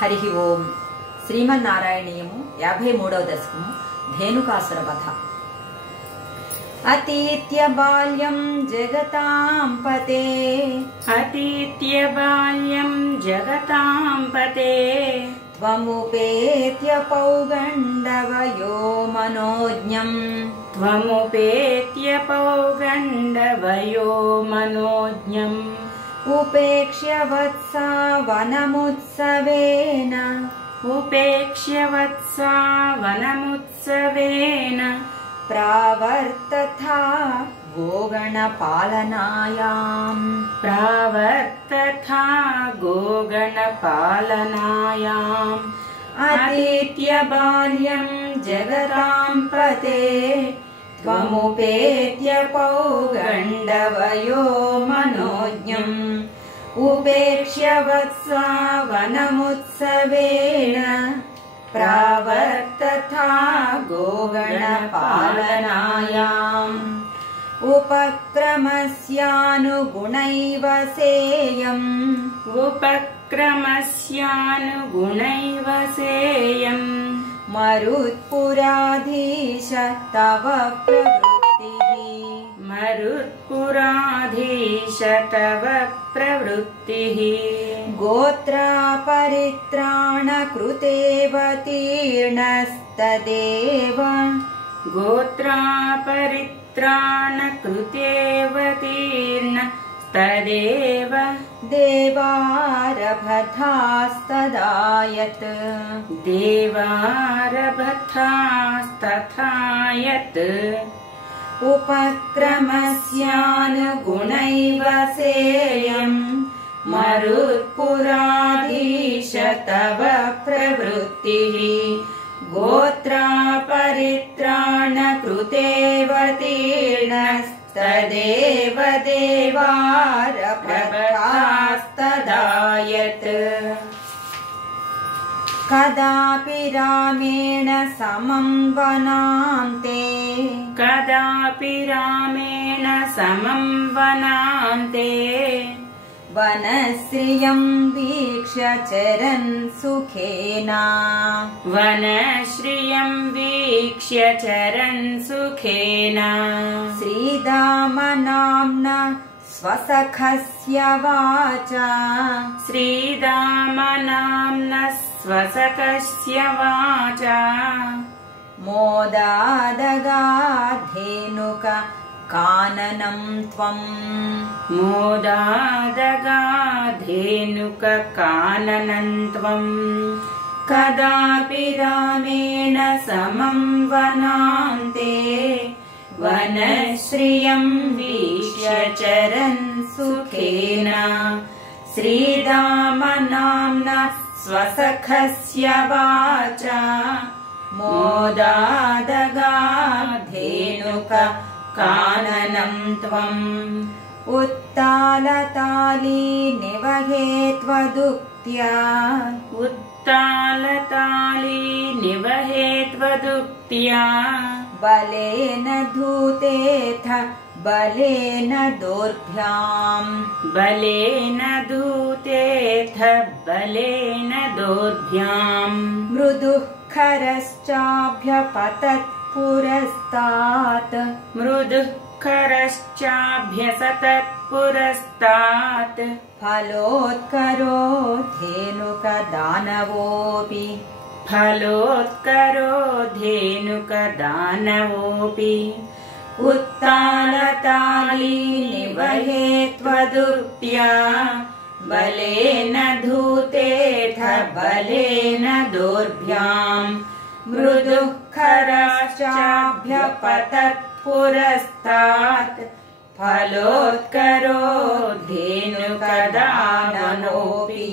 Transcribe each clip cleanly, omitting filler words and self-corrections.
హరి ఓం. శ్రీమన్నారాయణీయము 53వ దశకము ధేనుకాసుర వధ. అతీత్య బాల్యం జగతాం పతే, అతీత్య బాల్యం జగతాం పతే, త్వముపేత్య పౌగండవయో మనోజ్ఞం, త్వముపేత్య పౌగండవయో మనోజ్ఞం, ఉపేక్ష్య వత్సా వనముత్సవేన, ఉపేక్ష్య వత్సా వనముత్సవేన, ప్రావర్తథా గోగణపాలనాయాం, ప్రావర్తథా గోగణపాలనాయాం. అతీత్య బాల్యం జగతాం పతే, త్వముపేత్య పౌగండవయో మనోజ్ఞం, ఉపేక్ష్య వత్సా వనముత్సవేన, ప్రావర్తథా గోగణపాలనాయాం. ఉపక్రమస్యానుగుణైవ సేయం, ఉపక్రమస్యానుగుణైవ సేయం, మరుత్పురాధీశ తవ ప్రవృత్తిః, మరుత్పురాధీశ తవ ప్రవృత్తిః. గోత్రాపరిత్రాణ కృతేవ తీర్ణస్తదేవ, గోత్రాపరిత్రాణ కృతేవ తీర్ణస్తదేవ, దేవారభథాస్తదాయత్, దేవారభథాస్తథాయత్. ఉపక్రమస్యానుగుణైవ సేయం, మరుత్పురాధీశ తవ ప్రవృత్తిః. గోత్రాపరిత్రాణ కృతేవ తీర్ణస్తదేవ, దేవారభథాస్తదాయత్. కదాపి రామేణ సమం వనాంతే, కదాపి రామేణ సమం వనాంతే, వనశ్రియం వీక్ష్య చరన్ సుఖేన, వనశ్రియం వీక్ష్య చరన్ సుఖేన, శ్రీదామనామ్న స్వసఖస్య వాచా, శ్రీదామనామ్న స్వసఖస్య వాచా, మోదాదగాధేనుక కాననం త్వం, మోదాదగాధేనుక కాననం త్వం. కదాపి రామేణ సమం వనాంతే, వనశ్రియం వీక్ష్య చరన్ సుఖేన, శ్రీరామనామ్న స్వసఖస్య వాచా, మోదాదగాధేనుక కాననం త్వం. ఉత్తాలతాళీ నివహేత్వదుక్త్యా, ఉత్తాలతాళీ నివహేత్వదుక్త్యా, బలేన ధూతేథ బలేన దోర్భ్యాం, బలేన దూతేథ బలేన దోర్భ్యాం. మృదుః ఖరశ్చాభ్యపతత్ పురస్తాత్, మృదుః ఖరశ్చాభ్యసతత్ పురస్తాత్, ఫలోత్కరో ధేనుక దానవోపి, ఫలోత్కరో ధేనుక దానవోపి. ఉత్తాలతాళీ నివహేత్వదుక్త్యా, బలేన ధూతేథ బలేన దోర్భ్యాం. మృదుః ఖరశ్చాభ్యపతత్ పురస్తాత్, ఫలోత్కరో ధేనుక దానవోపి.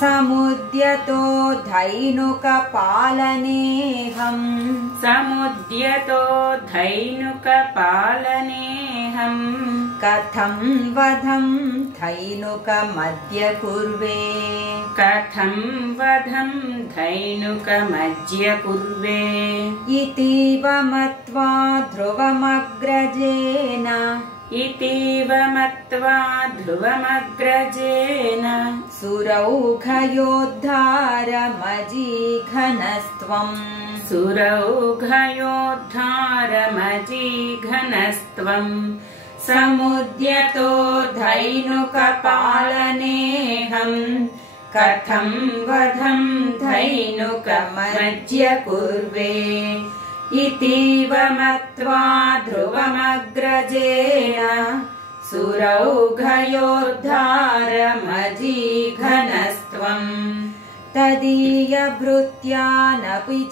సముద్యతో ధైనుక పాలనేహం, సముద్యతో ధైనుక పాలనేహం, కథం వధం ధైనుక మధ్య కుర్వే, కథం వధం ధైనుక మధ్య కుర్వే. ఇతీవ మత్వా ధ్రువమగ్రజేన, इतीव मत्वा ध्रुवमग्रजेन सुरौघयोद्धारमजीघनस्त्वम् सुरौघयोद्धारमजीघनस्त्वम् समुद्यतो धैनुकपालनेऽहम् कथं वधं धैनुकमज्य कुर्वे इतीव मत्वा ध्रुवमग्रजेन सुरौघयोद्धारमजीघनस्त्वम् तदीयभृत्यानपि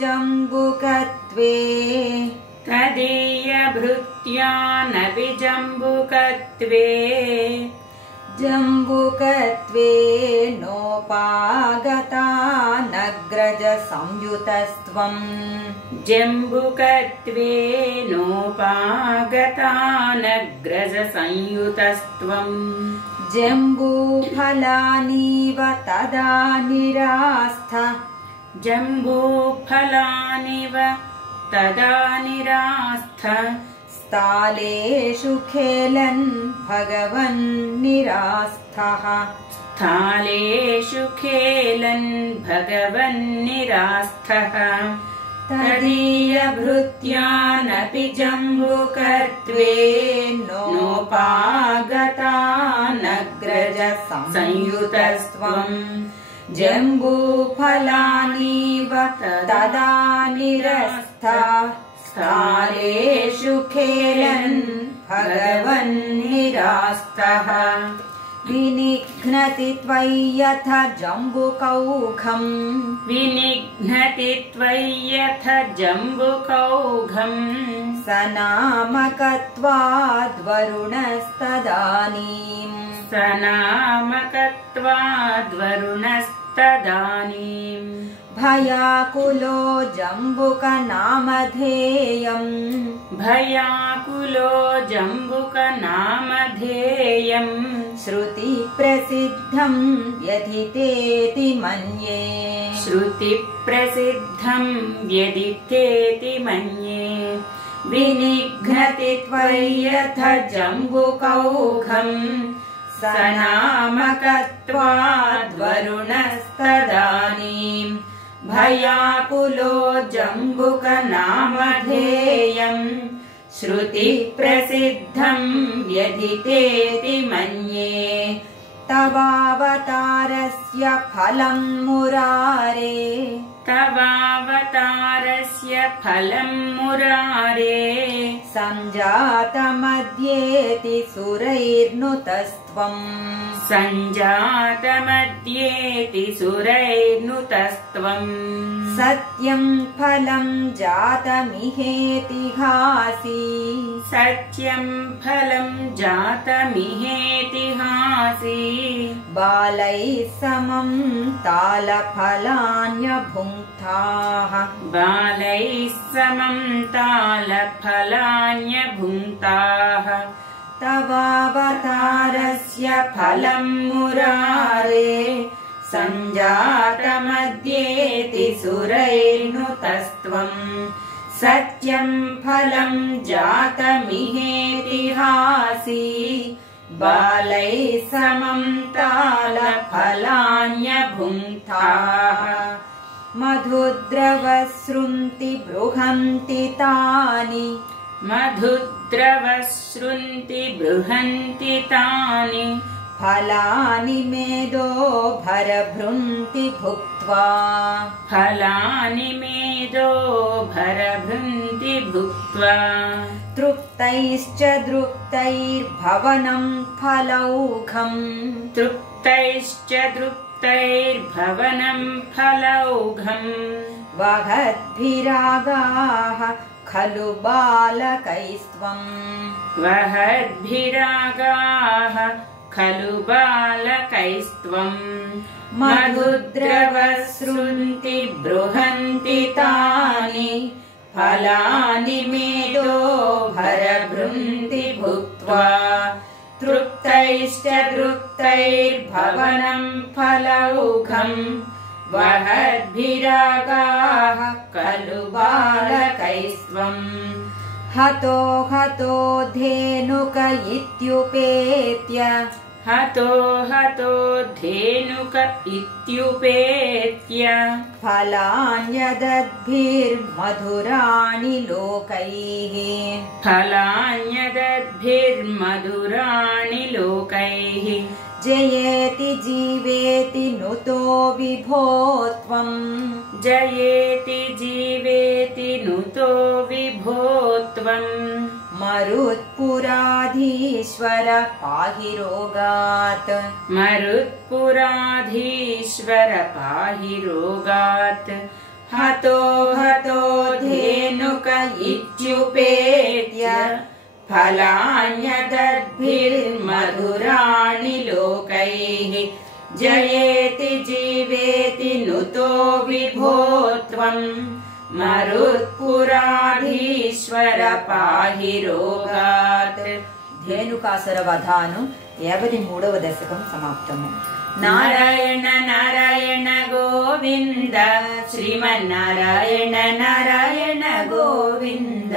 जम्बुकत्वे तदीयभृत्यानपि जम्बुकत्वे जम्बुकत्वे नोपागतानग्रज संयुतस्त्वम् जम्बुकत्वे नोपागतानग्रज संयुतस्त्वम् जम्बूफलानीव तदा निरास्थ जम्बूफलानिव तदा निरास्थ स्थालेषु खेलन् भगवन् निरास्थः स्थालेषु खेलन् भगवन् निरास्थः तदीयभृत्यानपि जम्बुकत्वे नोपागतानग्रज संयुतस्त्वम् जम्बूफलानीव तदा निरस्थ स्थालेषु खेलन् भगवन् निरास्तः विनिघ्नति त्वय्यथ जम्बुकौघम् विनिघ्नति त्वय्यथ जम्बुकौघम् स नामकत्वाद्वरुणस्तदानीम् स नामकत्वाद्वरुणस्तदानीम् भयाकुलो जम्बुकनामधेयम् भयाकुलो जम्बुकनामधेयम् श्रुतिप्रसिद्धम् व्यधितेति मन्ये श्रुतिप्रसिद्धम् व्यधितेति मन्ये विनिघ्नति त्वय्यथ जम्बुकौघम् स नामकत्वाद्वरुणस्तदानीम् भयाकुलो जम्बुकनामधेयम् श्रुतिप्रसिद्धम् व्यधितेति मन्ये तवावतारस्य फलम् मुरारे तवावतारस्य फलम् मुरारे सञ्जातमद्येति सुरैर्नुतस्त्वम् सञ्जातमद्येति सुरैर्नुतस्त्वम् सत्यम् फलम् जातमिहेतिहासी सत्यम् फलम् जातमिहेतिहासी बालैः समम् तालफलान्यभुङ्क्ताः बालैः समम् तालफलान्यभुङ्क्ताः तवावतारस्य फलम् मुरारे सञ्जातमद्येति सुरैर्नुतस्त्वम् सत्यम् फलम् जातमिहेतिहासी बालैः समम् तालफलान्यभुङ्क्ताः मधुद्रवसृन्ति बृहन्ति तानि मधुद्रवसृन्ति बृहन्ति तानि फलानि मेदो भरभृन्ति भुक्त्वा फलानि मेदो भरभृन्ति भुक्त्वा तृप्तैश्च दृप्तैर्भवनम् फलौघम् तृप्तैश्च दृप्तैर्भवनम् फलौघम् वहद्भिरागाः खलु बालकैस्त्वम् वहद्भिरागाः खलु बालकैस्त्वम् मधुद्रवसृन्ति बृहन्ति तानि फलानि मेदो भरभृन्ति भुक्त्वा तृप्तैश्च दृप्तैर्भवनम् फलौघम् वहद्भिरागाः खलु बालकैस्त्वम् हतो हतो धेनुक इत्युपेत्य हतो हतो धेनुक इत्युपेत्य फलान्यदद्भिर्मधुराणि लोकैः फलान्यदद्भिर्मधुराणि लोकैः जयेति जीवेति नुतो विभो त्वम् जयेति जीवेति नुतो विभो त्वम् मरुत्पुराधीश्वर पाहि रोगात् मरुत्पुराधीश्वर पाहि रोगात् हतो हतो धेनुक इत्युपेत्य फलान्यदद्भिर्मधुराणि लोकैः जयेति जीवेति नुतो विभो त्वम् मरुत्पुराधीश्वर पाहि रोगात् ధేనుకాసుర వధాను 53వ దశకం సమాప్తము. నారాయణ నారాయణ గోవింద శ్రీమన్నారాయణ నారాయణ గోవింద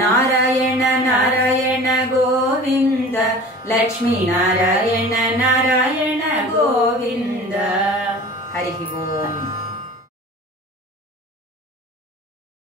నారాయణ నారాయణ గోవింద లక్ష్మీ నారాయణ నారాయణ గోవింద. హరి ఓం.